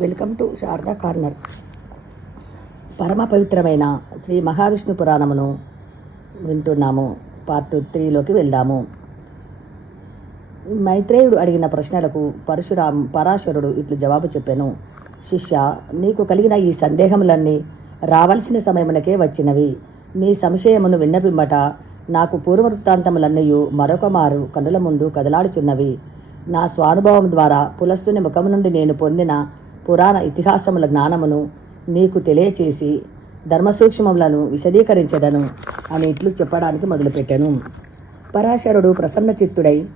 Welcome to Sharada corner. పరమ పవిత్రమైన శ్రీ మహావిష్ణు పురాణమును వింటున్నాము. పార్ట్ త్రీలోకి వెళ్దాము. మైత్రేయుడు అడిగిన ప్రశ్నలకు పరశురాం పరాశరుడు ఇట్లు జవాబు చెప్పాను. శిష్య నీకు కలిగిన ఈ సందేహములన్నీ రావలసిన సమయమునకే వచ్చినవి. నీ సంశయమును విన్నపిమ్మట నాకు పూర్వవృత్తాంతములన్నీ మరొక మారు కనుల ముందు కదలాడుచున్నవి. నా స్వానుభవం ద్వారా పులస్తుని ముఖం నుండి నేను పొందిన పురాణ ఇతిహాసముల జ్ఞానమును నీకు తెలియచేసి ధర్మసూక్ష్మములను విశదీకరించదను అని ఇట్లు చెప్పడానికి మొదలుపెట్టాను. పరాశరుడు ప్రసన్న చిత్తుడై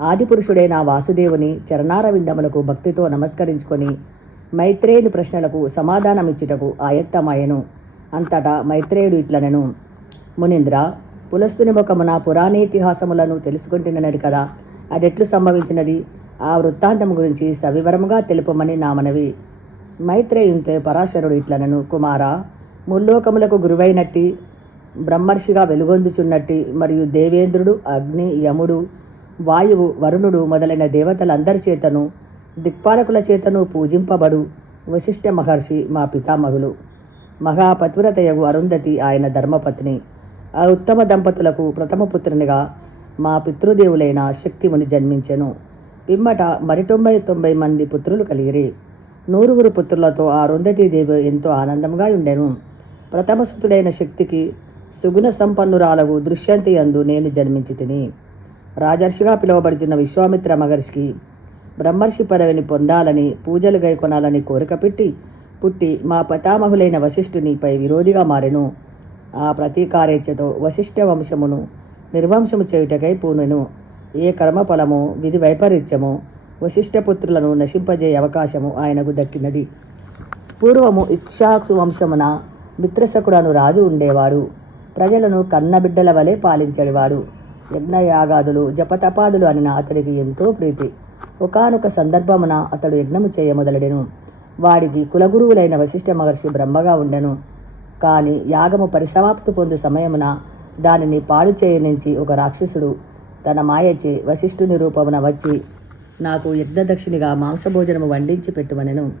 ఆదిపురుషుడైన వాసుదేవుని చరణారవిందములకు భక్తితో నమస్కరించుకొని మైత్రేయుని ప్రశ్నలకు సమాధానమిచ్చుటకు ఆయత్తమాయను. అంతటా మైత్రేయుడు ఇట్లనెను. మునీంద్ర పులస్తుని ముఖమున పురాణేతిహాసములను తెలుసుకుంటున్నది కదా అదెట్లు సంభవించినది? ఆ వృత్తాంతం గురించి సవివరముగా తెలుపమని నా మనవి. మైత్రేయుంతే పరాశరుడు ఇట్లనను కుమార! ముల్లోకములకు గురువైనట్టి బ్రహ్మర్షిగా వెలుగొందుచున్నట్టి మరియు దేవేంద్రుడు అగ్ని యముడు వాయువు వరుణుడు మొదలైన దేవతలందరి చేతను దిక్పాలకుల చేతను పూజింపబడు వశిష్ఠ మహర్షి మా పితామహులు. మహాపతివ్రతయగు అరుంధతి ఆయన ధర్మపత్ని. ఆ ఉత్తమ దంపతులకు ప్రథమ పుత్రునిగా మా పితృదేవులైన శక్తిముని జన్మించెను. పిమ్మట మరి తొంభై తొంభై మంది పుత్రులు కలిగిరి. నూరుగురు పుత్రులతో ఆ అరుంధతీదేవి ఎంతో ఆనందంగా ఉండెను. ప్రథమసుతుడైన శక్తికి సుగుణ సంపన్నురాలగు దృశ్యంతి అందు నేను జన్మించి తిని రాజర్షిగా పిలువబడుచున్న విశ్వామిత్ర మహర్షికి బ్రహ్మర్షి పదవిని పొందాలని పూజలు గైకొనాలని కోరిక పెట్టి పుట్టి మా పతామహులైన వశిష్ఠునిపై విరోధిగా మారెను. ఆ ప్రతీకారేచ్ఛతో వశిష్ఠ వంశమును నిర్వంశము చేయుటకై పూనెను. ఏ కర్మఫలము విధి వైపరీత్యము వశిష్ఠపుత్రులను నశింపజే అవకాశము ఆయనకు దక్కినది. పూర్వము ఇక్షాకు వంశమున మిత్రశకుడను రాజు ఉండేవాడు. ప్రజలను కన్నబిడ్డల వలె పాలించేవాడు. యజ్ఞయాగాదులు జపతపాదులు అనిన అతడికి ఎంతో ప్రీతి. ఒకానొక సందర్భమున అతడు యజ్ఞము చేయమొదలడెను వాడికి కులగురువులైన వశిష్ఠ మహర్షి బ్రహ్మగా ఉండెను. కాని యాగము పరిసమాప్తి పొందు సమయమున దానిని పాడు చేయనించి ఒక రాక్షసుడు తన మాయచే వశిష్ఠుని రూపమున వచ్చి నాకు యజ్ఞదక్షిణిగా మాంసభోజనము వండించి పెట్టువనెను.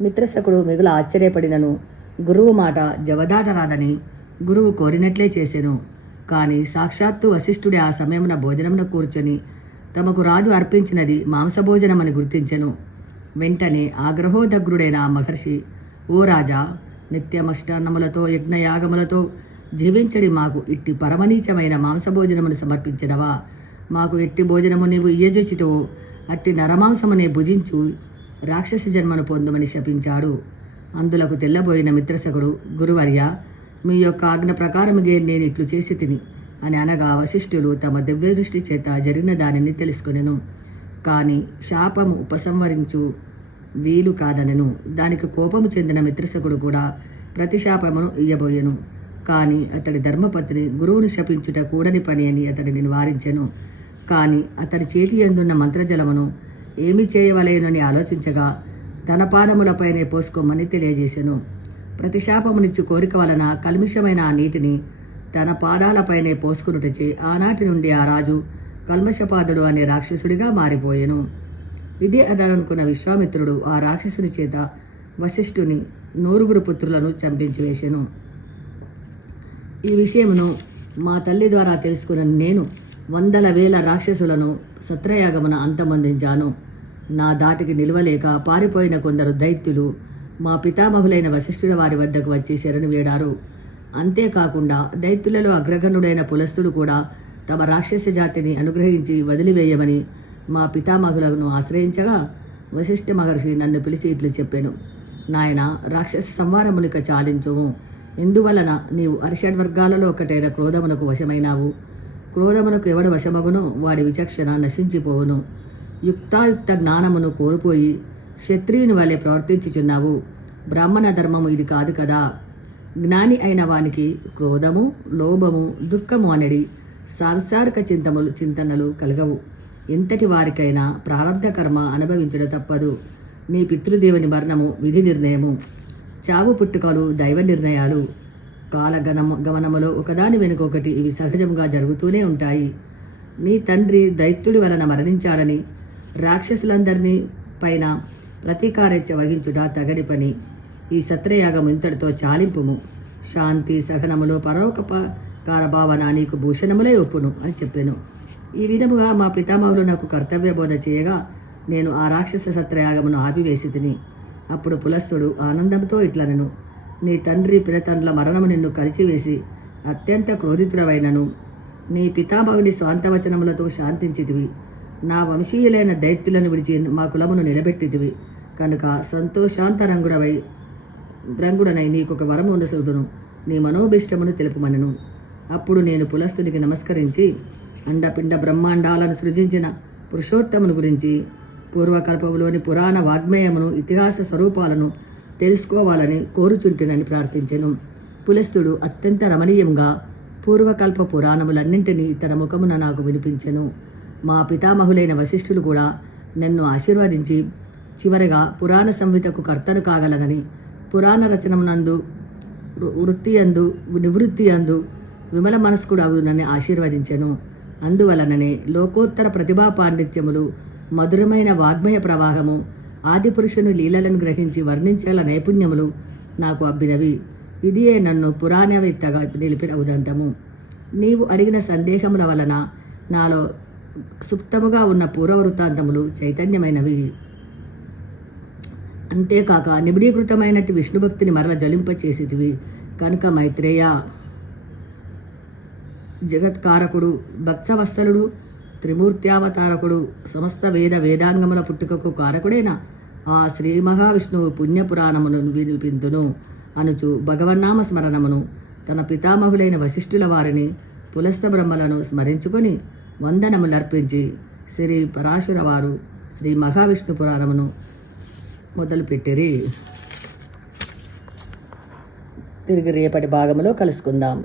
మిత్రశకుడు మిగుల ఆశ్చర్యపడినను. గురువు మాట జవదాటరాదని గురువు కోరినట్లే చేసెను. కానీ సాక్షాత్తు వశిష్ఠుడే ఆ సమయమున భోజనమున కూర్చొని తమకు రాజు అర్పించినది మాంసభోజనమని గుర్తించెను. వెంటనే ఆగ్రహోదగ్రుడైన ఆ మహర్షి ఓ రాజా నిత్యమష్టాన్నములతో యజ్ఞయాగములతో జీవించడి మాకు ఇట్టి పరమనీచమైన మాంసభోజనమును సమర్పించడవా మాకు ఎట్టి భోజనము నీవు ఇయ్యజొచ్చితవో అట్టి నరమాంసమునే భుజించు రాక్షస జన్మను పొందమని శపించాడు. అందులకు తెల్లబోయిన మిత్రసకుడు గురువర్య మీ యొక్క ఆజ్ఞ ప్రకారముగే నేను ఇట్లు చేసి తిని అని అనగా వశిష్ఠులు తమ దివ్య దృష్టి చేత జరిగిన దానిని తెలుసుకునెను. కానీ శాపము ఉపసంహరించు వీలు కాదనెను. దానికి కోపము చెందిన మిత్రసకుడు కూడా ప్రతిశాపమును ఇయ్యబోయెను. కానీ అతడి ధర్మపత్ని గురువును శపించుట కూడని పని అని అతడిని నివారించెను. కాని అతడి చేతి ఎందున్న మంత్రజలమును ఏమి చేయవలేనని ఆలోచించగా తన పాదములపైనే పోసుకోమని తెలియజేశాను ప్రతిశాపమునిచ్చు కోరిక వలన కల్మిషమైన ఆ నీటిని తన పాదాలపైనే పోసుకునుటచే ఆనాటి నుండి ఆ రాజు కల్మషపాదుడు అనే రాక్షసుడిగా మారిపోయాను. ఇదే అదనుకున్న విశ్వామిత్రుడు ఆ రాక్షసుని చేత వశిష్ఠుని నూరుగురు పుత్రులను చంపించి వేసెను. ఈ విషయమును మా తల్లి ద్వారా తెలుసుకున్న నేను. వందల వేల రాక్షసులను సత్రయాగమున అంతమొందించాను. నా దాటికి నిలవలేక పారిపోయిన కొందరు దైత్యులు మా పితామహులైన వశిష్ఠుల వారి వద్దకు వచ్చి శరణు వేడారు. అంతేకాకుండా దైత్యులలో అగ్రగణుడైన పులస్తుడు కూడా తమ రాక్షస జాతిని అనుగ్రహించి వదిలివేయమని మా పితామహులను ఆశ్రయించగా వశిష్ఠ మహర్షి నన్ను పిలిచి ఇట్లు చెప్పాను. నాయన రాక్షస సంవారమునిక చాలించుము. ఎందువలన నీవు అరిషడ్వర్గాలలో ఒకటైన క్రోధమునకు వశమైనావు? క్రోధమునకు ఎవడు వశమగును వాడి విచక్షణ నశించిపోవును. యుక్తాయుక్త జ్ఞానమును కోల్పోయి క్షత్రియుని వలె ప్రవర్తించుచున్నావు. బ్రాహ్మణ ధర్మము ఇది కాదు కదా. జ్ఞాని అయిన వానికి క్రోధము లోభము దుఃఖము అనడి సాంసారిక చింతములు చింతనలు కలగవు. ఎంతటి వారికైనా ప్రారంభ కర్మ అనుభవించడం తప్పదు. నీ పితృదేవుని మరణము విధి నిర్ణయము. చావు పుట్టుకలు దైవ నిర్ణయాలు. కాలగణమ గమనములో ఒకదాని వెనుక ఒకటి ఇవి సహజంగా జరుగుతూనే ఉంటాయి. నీ తండ్రి దైత్యుడి వలన మరణించాడని రాక్షసులందరినీ పైన ప్రతీకారెచ్చ వహించుట తగని పని. ఈ సత్రయాగం ఇంతటితో చాలింపుము. శాంతి సహనములో పరోపకార భావన నీకు భూషణములే ఒప్పును అని చెప్పాను. ఈ విధముగా మా పితామహులు నాకు కర్తవ్య బోధ చేయగా నేను ఆ రాక్షస సత్రయాగమును ఆపివేసి తిని అప్పుడు పులస్తుడు ఆనందంతో ఇట్లనను. నీ తండ్రి పినతండ్రుల మరణము నిన్ను కలిచివేసి అత్యంత క్రోధితుడవైనను. నీ పితామహుని స్వాంతవచనములతో శాంతించితివి. నా వంశీయులైన దైత్యులను విడిచి మా కులమును నిలబెట్టిదివి కనుక సంతోషాంత రంగుడవై రంగుడనై నీకొక వరము ఉండసగుదును నీ మనోభిష్టమును తెలుపుమనను. అప్పుడు నేను పులస్తునికి నమస్కరించి అండపిండ బ్రహ్మాండాలను సృజించిన పురుషోత్తమును గురించి పూర్వకల్పములోని పురాణ వాగ్మేయమును ఇతిహాస స్వరూపాలను తెలుసుకోవాలని కోరుచుంటినని ప్రార్థించెను. పులస్తుడు అత్యంత రమణీయంగా పూర్వకల్ప పురాణములన్నింటినీ తన ముఖమున నాకు వినిపించెను. మా పితామహులైన వశిష్ఠులు కూడా నన్ను ఆశీర్వదించి చివరగా పురాణ సంహితకు కర్తను కాగలనని పురాణ రచనమునందు వృత్తి అందు నివృత్తి అందు విమల మనస్కుడు అగునని ఆశీర్వదించెను. అందువలననే లోకోత్తర ప్రతిభా పాండిత్యములు మధురమైన వాగ్మయ ప్రవాహము ఆది పురుషుని లీలలను గ్రహించి వర్ణించగల నైపుణ్యములు నాకు అబ్బినవి. ఇదియే నన్ను పురాణవేత్తగా నిలిపిన ఉదంతము నీవు అడిగిన సందేహముల వలన నాలో సుప్తముగా ఉన్న పూర్వవృత్తాంతములు చైతన్యమైనవి. అంతేకాక నిబిడీకృతమైనట్టు విష్ణుభక్తిని మరల జలింపచేసేదివి. కనుక మైత్రేయ జగత్కారకుడు భక్తవత్సలుడు త్రిమూర్త్యావతారకుడు సమస్త వేద వేదాంగముల పుట్టుకకు కారకుడైన? ఆ శ్రీ మహావిష్ణువు పుణ్యపురాణమును వినిపిందును. అనుచు భగవన్నామ స్మరణమును తన పితామహులైన వశిష్ఠుల వారిని పులస్త బ్రహ్మలను స్మరించుకొని వందనములర్పించి శ్రీ పరాశుర వారు శ్రీ మహావిష్ణు పురాణమును మొదలుపెట్టిరి. తిరిగి రేపటి భాగంలో కలుసుకుందాం.